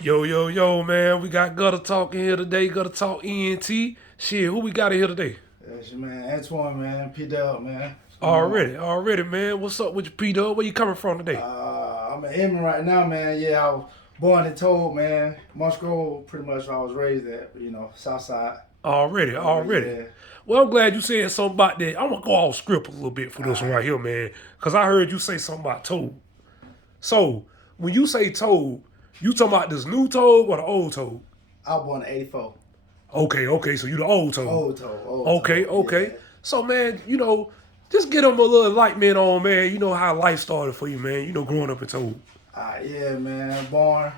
Yo, yo, yo, man. We got Gutter Talk in here today. Gutter Talk ENT. Shit, who we got in here today? That's your man, Antoine, man. P Dub, man. What's going on? Already, man. What's up with your P-Dub? Where you coming from today? I'm in Inman right now, man. Yeah, I was born and told, man. Musgrove, pretty much where I was raised at, South Side. Already. Yeah. Well, I'm glad you said something about that. I'm gonna go off script a little bit for this one right Alright. here, man. Cause I heard you say something about Toad. So, when you say Toad, you talking about this new Toad or the old Toad? I was born in 84. Okay, so you the old Toad. Old Toad, Okay. yeah. So, man, just get them a little enlightenment on, man. You know how life started for you, man. Growing up in Toad. Yeah, man. Born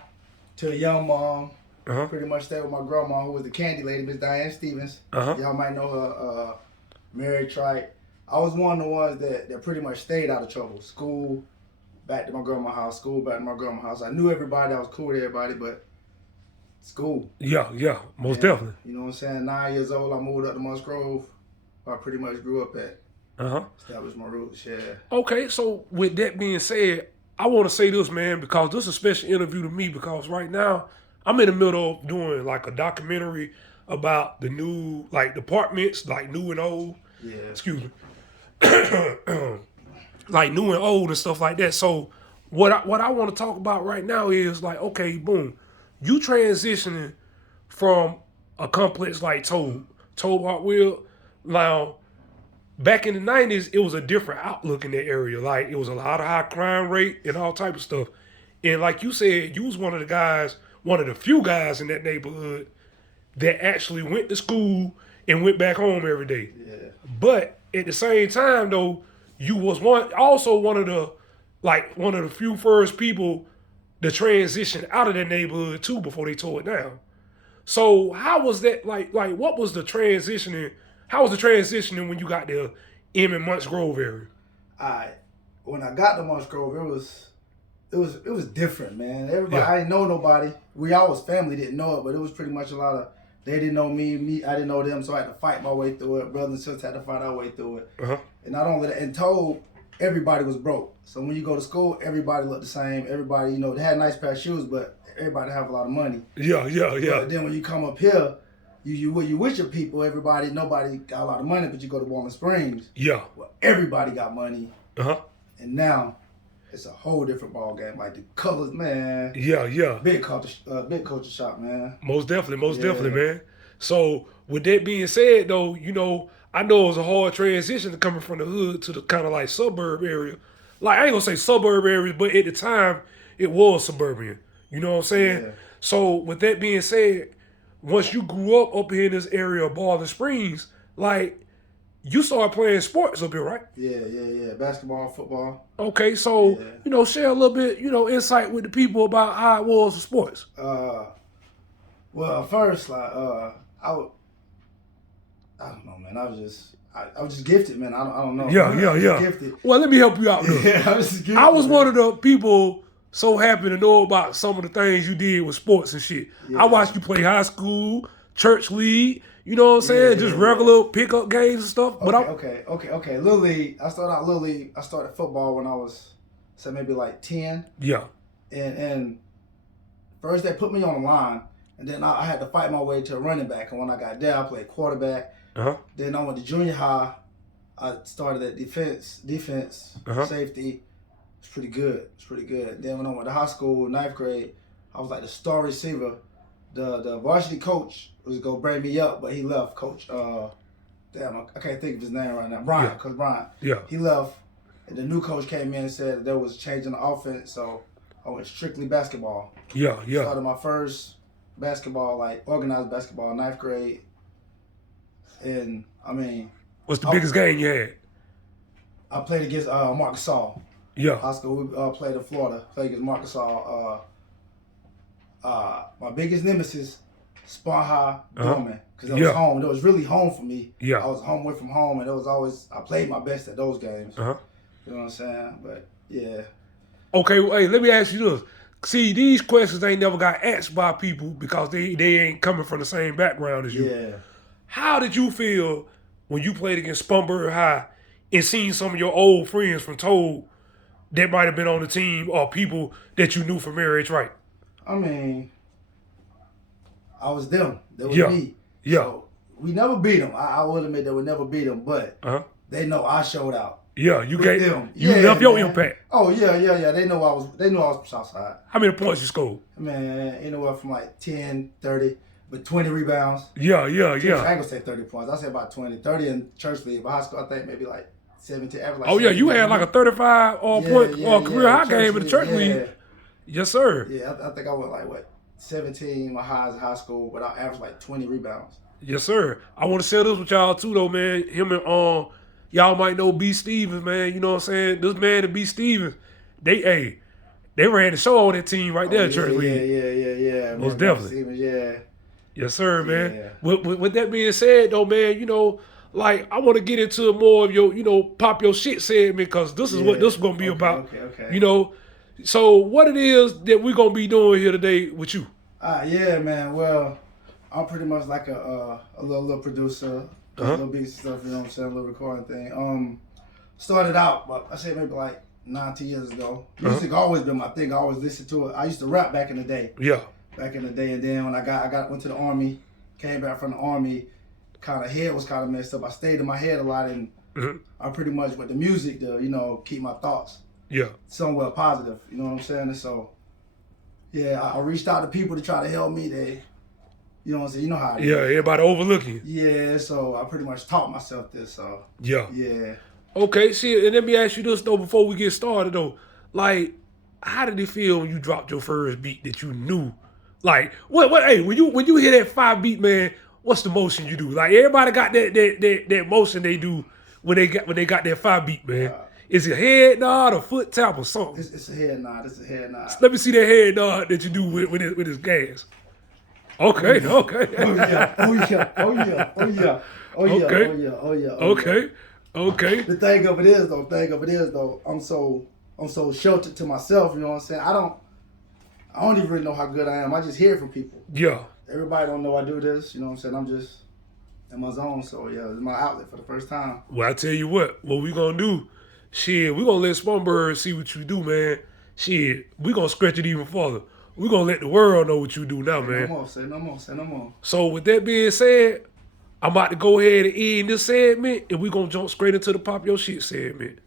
to a young mom. Uh-huh. Pretty much stayed with my grandma, who was the candy lady, Miss Diane Stevens. Uh-huh. Y'all might know her, Mary Trike. I was one of the ones that pretty much stayed out of trouble. School, back to my grandma's house. School, back to my grandma's house. I knew everybody. I was cool with everybody, but school. Yeah, most And, definitely. you know what I'm saying? 9 years old, I moved up to Musgrove, where I pretty much grew up at. Uh-huh. Established my roots, yeah. Okay, so with that being said, I want to say this, man, because this is a special interview to me because right now I'm in the middle of doing like a documentary about the new like departments, like new and old. Yeah. Excuse me. Like new and old and stuff like that. So what I want to talk about right now is like, okay, boom, you transitioning from a complex like Toad Hartwell. Now, back in the 90s, it was a different outlook in that area. Like it was a lot of high crime rate and all type of stuff. And like you said, you was one of the guys, one of the few guys in that neighborhood that actually went to school and went back home every day. Yeah. But at the same time, though, you was one of the few first people to transition out of that neighborhood too before they tore it down. So how was that like what was the transitioning? How was the transitioning when you got there in Munts Grove area? I when I got to Musgrove, it was different, man. Everybody, Yeah. I didn't know nobody. We all was family, didn't know it, but it was pretty much a lot of. They didn't know me, I didn't know them, so I had to fight my way through it. Brothers and sisters had to fight our way through it. Uh-huh. And not only that, and told everybody was broke. So when you go to school, everybody looked the same. Everybody, they had a nice pair of shoes, but everybody have a lot of money. Yeah. But then when you come up here, you with your people, nobody got a lot of money, but you go to Walnut Springs, Yeah. well, everybody got money, Uh-huh. and now it's a whole different ball game. Like the colors, man. Yeah. Big culture shock, man. Most definitely, Yeah. man. So with that being said, though, I know it was a hard transition to coming from the hood to the kind of like suburb area. Like I ain't gonna say suburb areas, but at the time it was suburban. You know what I'm saying? Yeah. So with that being said, once you grew up here in this area of Ballin Springs, like you started playing sports up here, right? Yeah. Basketball, football. Okay, so Yeah. share a little bit, insight with the people about how it was for sports. Well, first, I would, I don't know, man. I was just gifted, man. I don't know. Yeah. I was just gifted. Well, let me help you out. Though. Yeah, I was just gifted. I was man. one of the people so happy to know about some of the things you did with sports and shit. Yeah. I watched you play high school, church league, you know what I'm saying? Yeah, Just yeah. regular pickup games and stuff. But Okay. Little League. I started out Little League. I started football when I was, say, maybe like 10. yeah. And first they put me on the line, and then I had to fight my way to a running back. And when I got there, I played quarterback. Uh-huh. Then I went to junior high. I started at defense, Uh-huh. safety. It's pretty good. Then when I went to high school, ninth grade, I was like the star receiver. The varsity coach was gonna bring me up, but he left. Coach, I can't think of his name right now. Brian, Yeah. Coach Brian. Yeah. He left, and the new coach came in and said there was a change in the offense, so I went strictly basketball. Yeah. Started my first basketball, like organized basketball, ninth grade, and I mean, What's the biggest game you had? I played against Marcus Saul. Yeah. High school, we played in Florida. Played against Marcus Saul. My biggest nemesis, Spawn High, Dorman, because it was home. It was really home for me. Yeah. I was home away from home, and it was always I played my best at those games. Uh-huh. You know what I'm saying? But yeah. Okay, well, hey, let me ask you this. See, these questions ain't never got asked by people because they ain't coming from the same background as you. Yeah. How did you feel when you played against Spunbird High and seen some of your old friends from Toad that might have been on the team or people that you knew from Marriage Right? I mean, I was them. They was Yeah. me. Yeah. So we never beat them. I will admit that we never beat them, but Uh-huh. they know I showed out. Yeah, you With gave them. you Yeah, left your man. impact. Oh yeah. They know I was from Southside. How many points you scored? Man, anywhere from like 10, 30, but 20 rebounds. Yeah. I ain't gonna say 30 points. I say about 20. 30 in church league, but high school I think maybe like 17. Average like Oh yeah, you 17. had like a 35 point career high game in the church yeah. league. Yes, sir. Yeah, I think I went like what 17 my highs in high school, but I averaged like 20 rebounds. Yes, sir. I want to share this with y'all too, though, man. Him and y'all might know B. Stevens, man. You know what I'm saying? This man and B. Stevens, they ran the show on that team right there, church league. Yeah. Most Man, definitely. Stevens, yeah. Yes, sir, man. Yeah. With that being said, though, man, you know, like I want to get into more of your, you know, pop your shit segment because this is what this is gonna be about. Okay. You know, so what it is that we're gonna be doing here today with you? Yeah, man. Well, I'm pretty much like a little producer, a little big stuff. You know what I'm saying? A little recording thing. Started out, but I say maybe like 9-10 years ago. Music always been my thing. I always listened to it. I used to rap back in the day. Yeah. Back in the day, and then when I went to the army, came back from the army, kind of head was kind of messed up. I stayed in my head a lot, and I pretty much with the music to keep my thoughts somewhere positive. You know what I'm saying? And so yeah, I reached out to people to try to help me. They, you know what I'm saying? You know how it is. Yeah, everybody overlooking. Yeah, so I pretty much taught myself this. So yeah. Okay, see, and let me ask you this though before we get started though, like, how did it feel when you dropped your first beat that you knew? Like, what? Hey, when you hear that 5 beat, man, what's the motion you do? Like, everybody got that motion they do when they got that 5 beat, man. Is it head nod or foot tap or something? It's a head nod. It's a head nod. Let me see that head nod that you do with his gas. Okay. Okay. The thing of it is though, I'm so sheltered to myself. You know what I'm saying? I don't even really know how good I am. I just hear it from people. Yeah. Everybody don't know I do this. You know what I'm saying? I'm just in my zone. So yeah, it's my outlet for the first time. Well, I tell you what we gonna do? Shit, we gonna let Spunbird see what you do, man. Shit, we gonna stretch it even further. We gonna let the world know what you do now, man. Say no more. So with that being said, I'm about to go ahead and end this segment, and we gonna jump straight into the Pop Your Shit segment.